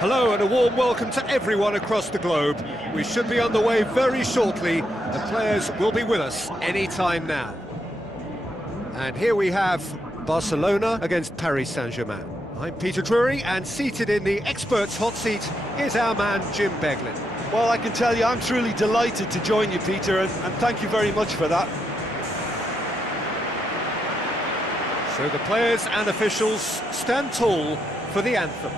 Hello and a warm welcome to everyone across the globe. We should be on the way very shortly. The players will be with us any time now. And here we have Barcelona against Paris Saint-Germain. I'm Peter Drury, and seated in the experts' hot seat is our man Jim Beglin. Well, I can tell you I'm truly delighted to join you, Peter, and thank you very much for that. So the players and officials stand tall for the anthem.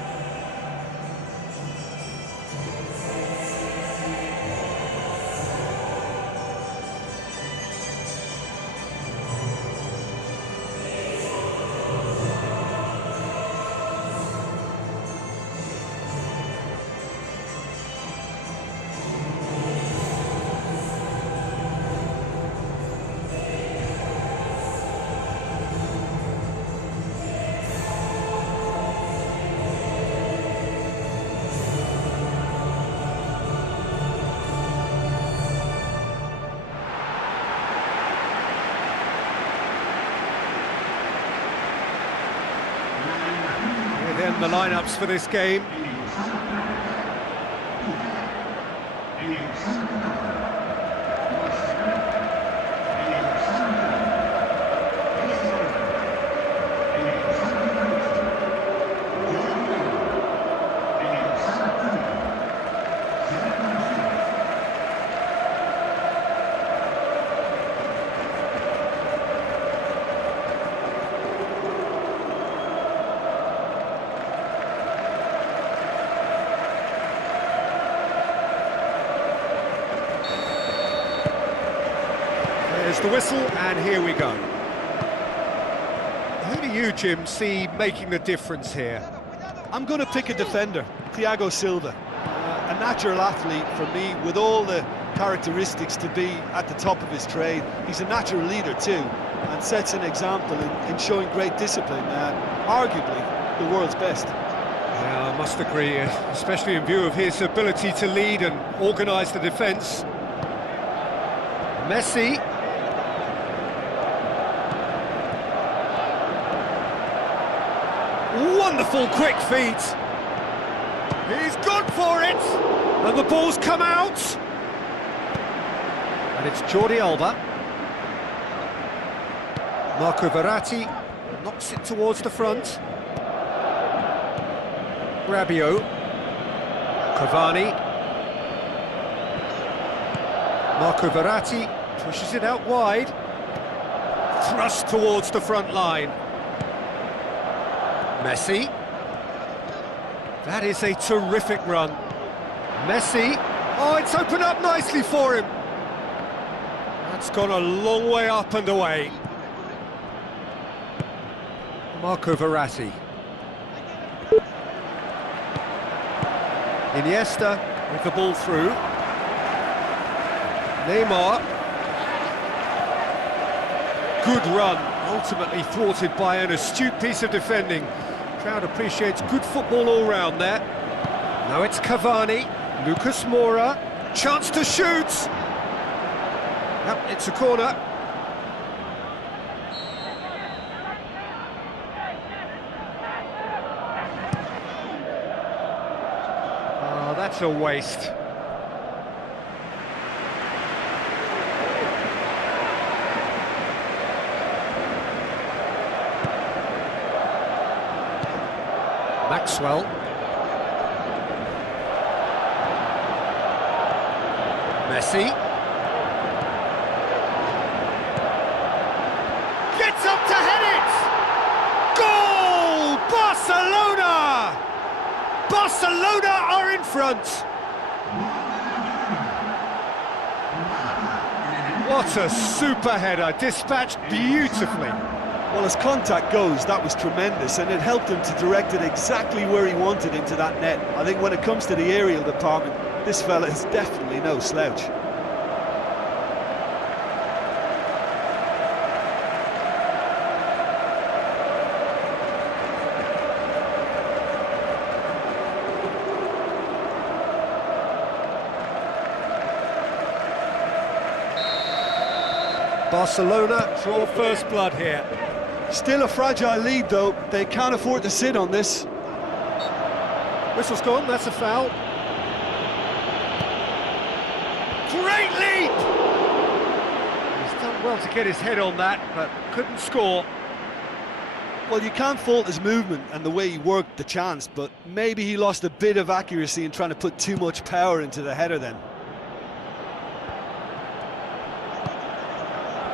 Then the lineups for this game. There's the whistle, and here we go. Who do you, Jim, see making the difference here? I'm going to pick a defender, Thiago Silva. A natural athlete for me, with all the characteristics to be at the top of his trade. He's a natural leader too, and sets an example in showing great discipline, arguably the world's best. Yeah, I must agree, especially in view of his ability to lead and organise the defence. Messi. Wonderful quick feet. He's gone for it, and the ball's come out. And it's Jordi Alba. Marco Verratti knocks it towards the front. Rabiot. Cavani. Marco Verratti pushes it out wide. Thrust towards the front line. Messi. That is a terrific run. Messi. Oh, it's opened up nicely for him. That's gone a long way up and away. Marco Verratti. Iniesta with the ball through. Neymar. Good run, ultimately thwarted by an astute piece of defending. Crowd appreciates good football all round there. Now it's Cavani, Lucas Moura, chance to shoot! Yep, it's a corner. Oh, that's a waste. Maxwell. Messi. Gets up to head it! Goal! Barcelona! Barcelona are in front! What a super header, dispatched beautifully. Well, as contact goes, that was tremendous, and it helped him to direct it exactly where he wanted into that net. I think when it comes to the aerial department, this fella is definitely no slouch. Barcelona draw first blood here. Still a fragile lead, though. They can't afford to sit on this. Whistle's gone, that's a foul. Great leap! He's done well to get his head on that, but couldn't score. Well, you can't fault his movement and the way he worked the chance, but maybe he lost a bit of accuracy in trying to put too much power into the header then.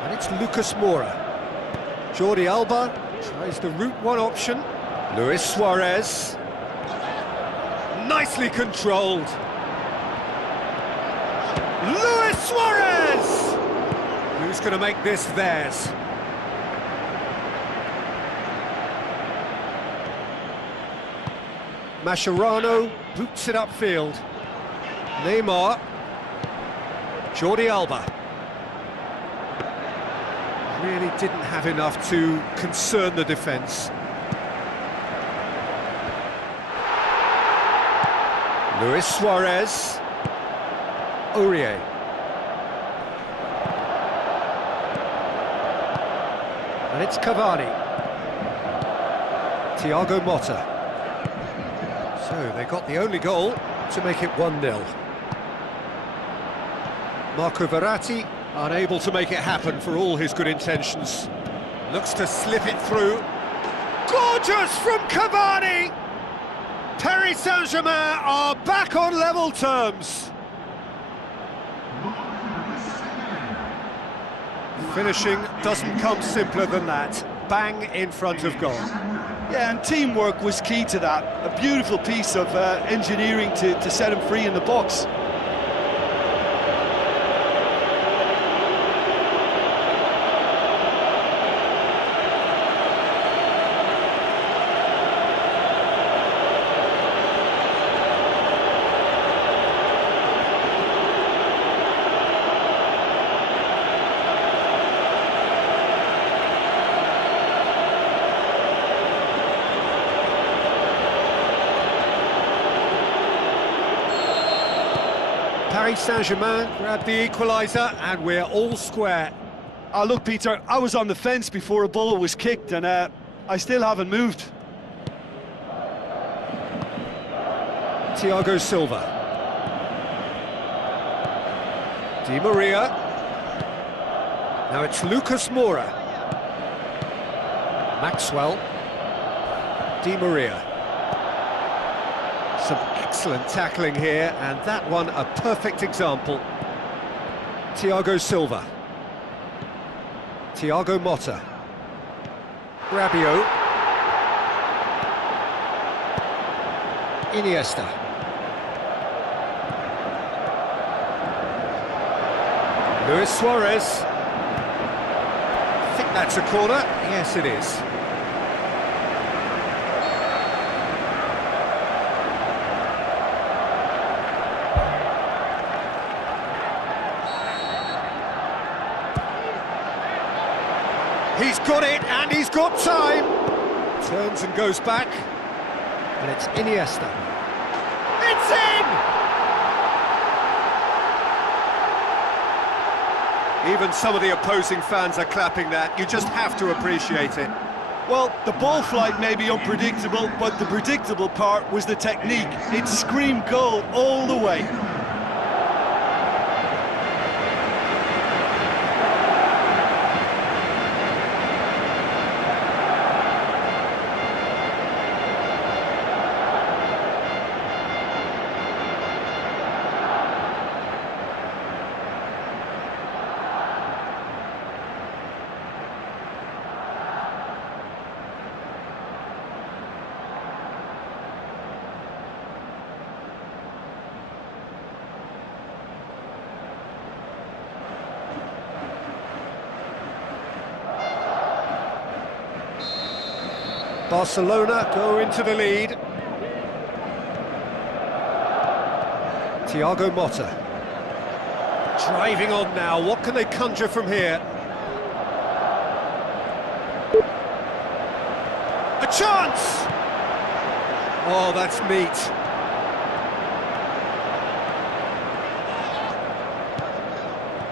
And it's Lucas Moura. Jordi Alba tries the route one option. Luis Suarez. Nicely controlled. Luis Suarez! Who's going to make this theirs? Mascherano boots it upfield. Neymar. Jordi Alba. Really didn't have enough to concern the defence. Luis Suarez. Aurier. And it's Cavani. Thiago Motta. So they got the only goal to make it 1-0. Marco Verratti unable to make it happen for all his good intentions. Looks to slip it through. Gorgeous from Cavani! Paris Saint-Germain are back on level terms. Finishing doesn't come simpler than that. Bang in front of goal. Yeah, and teamwork was key to that. A beautiful piece of engineering to set him free in the box. Paris Saint-Germain grabbed the equaliser and we're all square. Oh, look, Peter, I was on the fence before a ball was kicked and I still haven't moved. Thiago Silva. Di Maria. Now it's Lucas Moura. Maxwell. Di Maria. Some excellent tackling here, and that one a perfect example. Thiago Silva. Thiago Motta. Rabiot. Iniesta. Luis Suarez. I think that's a corner. Yes, it is. He's got it, and he's got time. Turns and goes back. And it's Iniesta. It's in! Even some of the opposing fans are clapping that. You just have to appreciate it. Well, the ball flight may be unpredictable, but the predictable part was the technique. It screamed goal all the way. Barcelona go into the lead. Thiago Motta. Driving on now, what can they conjure from here? A chance! Oh, that's neat.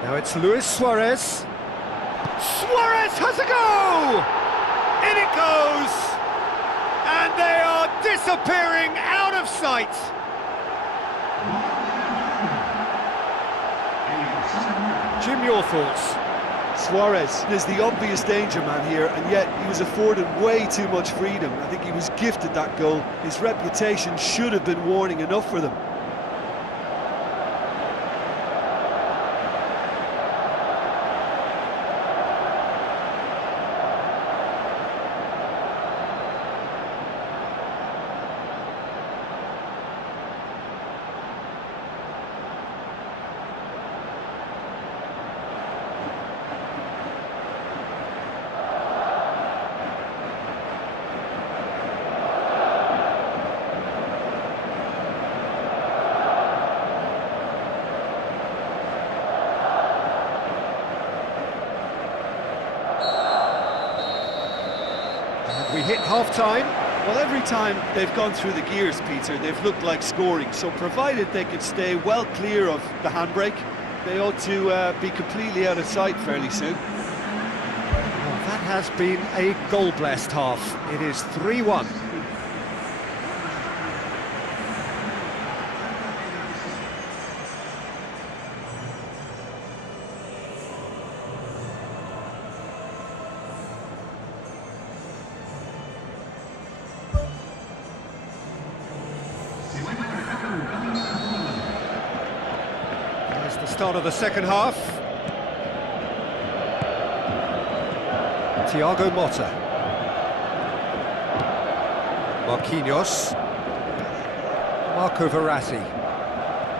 Now it's Luis Suarez. Suarez has a go! In it goes! And they are disappearing out of sight. Jim, your thoughts? Suarez is the obvious danger man here, and yet he was afforded way too much freedom. I think he was gifted that goal. His reputation should have been warning enough for them. We hit half-time. Well, every time they've gone through the gears, Peter, they've looked like scoring. So provided they can stay well clear of the handbrake, they ought to be completely out of sight fairly soon. Well, that has been a goal-blessed half. It is 3-1. There's the start of the second half. Thiago Motta. Marquinhos. Marco Verratti.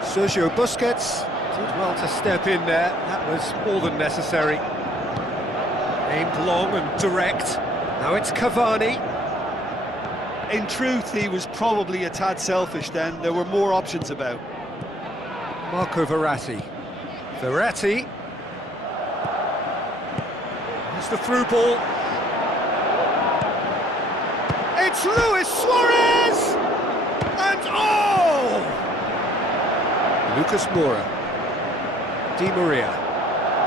Sergio Busquets did well to step in there. That was more than necessary. Aimed long and direct. Now it's Cavani. In truth, he was probably a tad selfish then. There were more options about. Marco Verratti. Verratti. It's the through ball. It's Luis Suarez! And oh! Lucas Moura. Di Maria.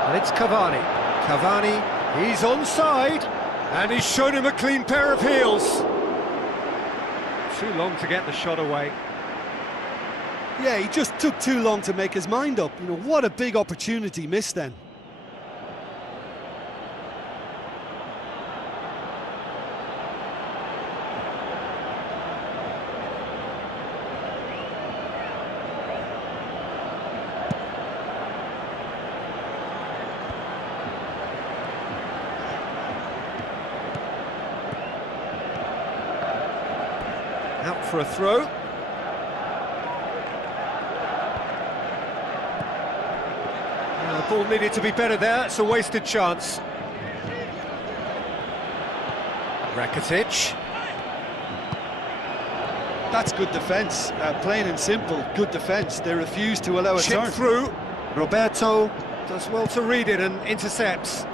And it's Cavani. Cavani, he's onside. And he's shown him a clean pair of heels. Too long to get the shot away. Yeah, he just took too long to make his mind up. You know, what a big opportunity missed then. Out for a throw. The ball needed to be better there. It's a wasted chance. Rakitic. That's good defence, plain and simple, good defence. They refuse to allow a Chip turn. through. Roberto does well to read it and intercepts.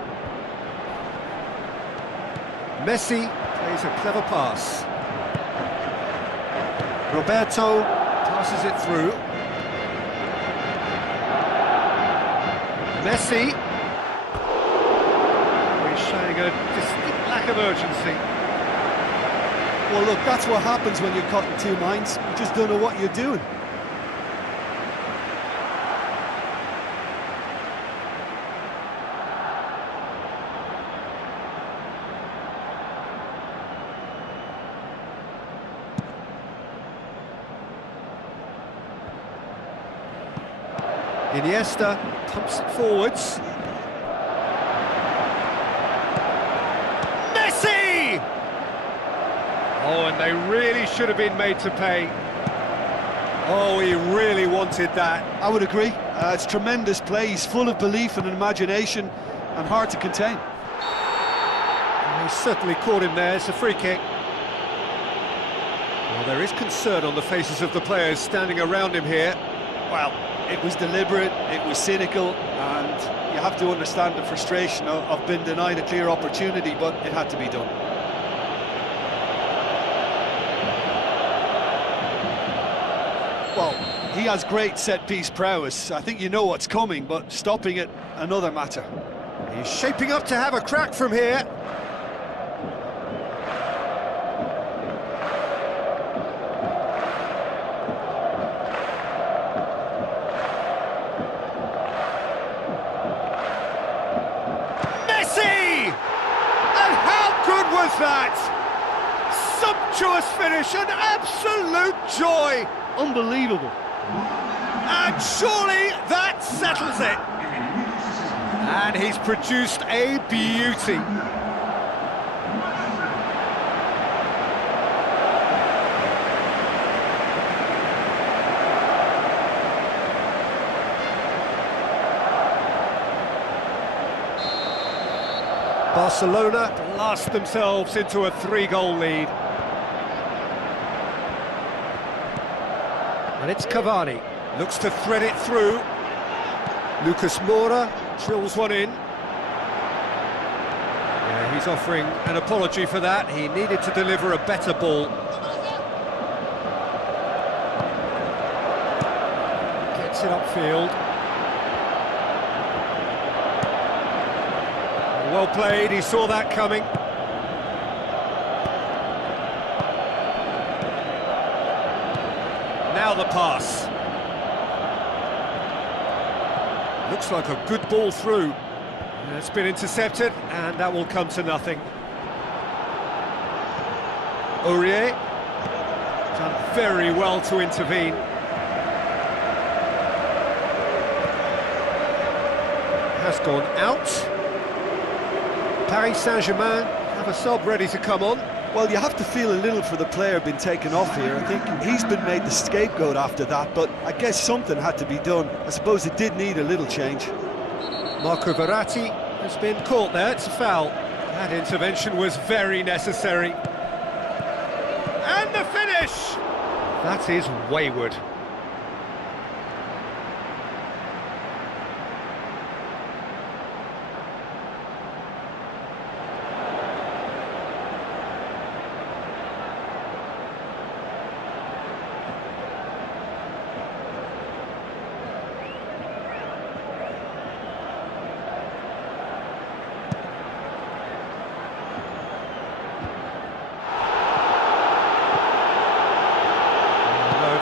Messi plays a clever pass. Roberto passes it through. Messi. He's showing a distinct lack of urgency. Well, look, that's what happens when you're caught in two minds. You just don't know what you're doing. Iniesta pumps it forwards. Messi! Oh, and they really should have been made to pay. Oh, he really wanted that. I would agree. It's tremendous play. He's full of belief and imagination and hard to contain. He certainly caught him there. It's a free kick. Well, there is concern on the faces of the players standing around him here. Well, it was deliberate, it was cynical, and you have to understand the frustration of being denied a clear opportunity, but it had to be done. Well, he has great set-piece prowess. I think you know what's coming, but stopping it, another matter. He's shaping up to have a crack from here. that? Sumptuous finish, an absolute joy! Unbelievable. And surely that settles it. And he's produced a beauty. Barcelona blast themselves into a 3-goal lead. And it's Cavani, looks to thread it through. Lucas Moura drills one in. Yeah, he's offering an apology for that. He needed to deliver a better ball. Gets it upfield. Well played, he saw that coming. Now the pass. Looks like a good ball through. It's been intercepted, and that will come to nothing. Aurier done very well to intervene. Has gone out. Paris Saint-Germain have a sub ready to come on. Well, you have to feel a little for the player being taken off here. I think he's been made the scapegoat after that, but I guess something had to be done. I suppose it did need a little change. Marco Verratti has been caught there, it's a foul. That intervention was very necessary. And the finish! That is wayward.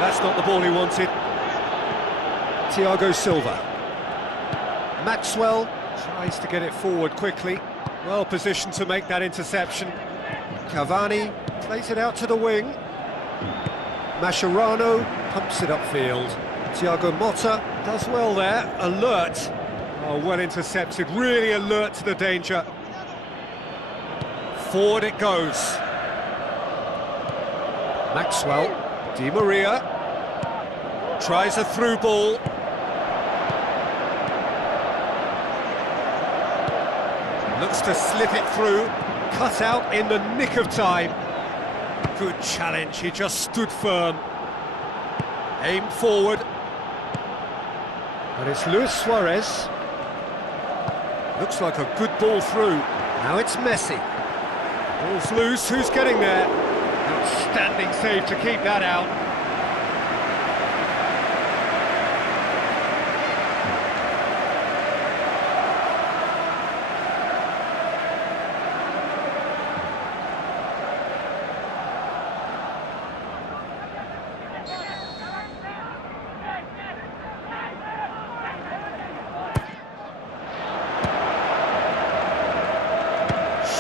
That's not the ball he wanted. Thiago Silva. Maxwell tries to get it forward quickly. Well positioned to make that interception. Cavani plays it out to the wing. Mascherano pumps it upfield. Thiago Motta does well there. Alert. Oh, well intercepted. Really alert to the danger. Forward it goes. Maxwell. Di Maria. Tries a through ball. Looks to slip it through. Cut out in the nick of time. Good challenge, he just stood firm. Aimed forward. But it's Luis Suarez. Looks like a good ball through. Now it's Messi. Ball's loose, who's getting there? Outstanding save to keep that out.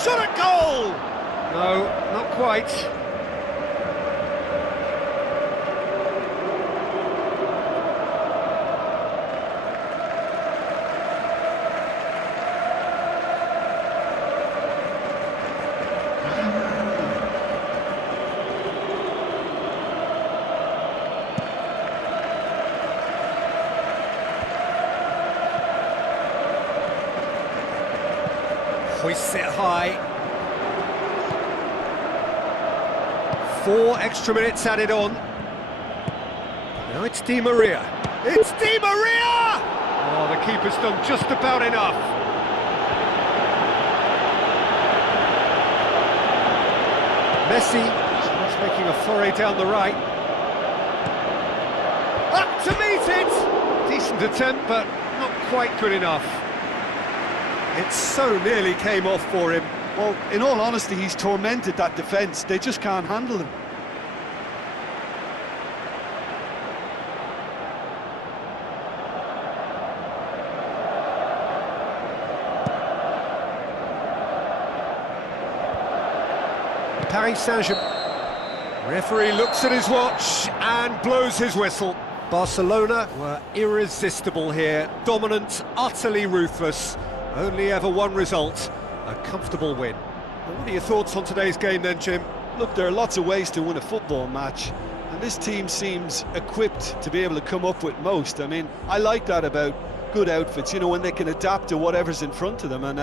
Shot at goal! No, not quite. Hoists it high. 4 extra minutes added on. Now it's Di Maria. It's Di Maria! Oh, the keeper's done just about enough. Messi is making a foray down the right. Up to meet it! Decent attempt, but not quite good enough. It so nearly came off for him. Well, in all honesty, he's tormented that defence. They just can't handle him. Paris Saint-Germain. Referee looks at his watch and blows his whistle. Barcelona were irresistible here, dominant, utterly ruthless. Only ever one result, a comfortable win. Well, what are your thoughts on today's game then, Jim? Look, there are lots of ways to win a football match, and this team seems equipped to be able to come up with most. I mean, I like that about good outfits, you know, when they can adapt to whatever's in front of them, and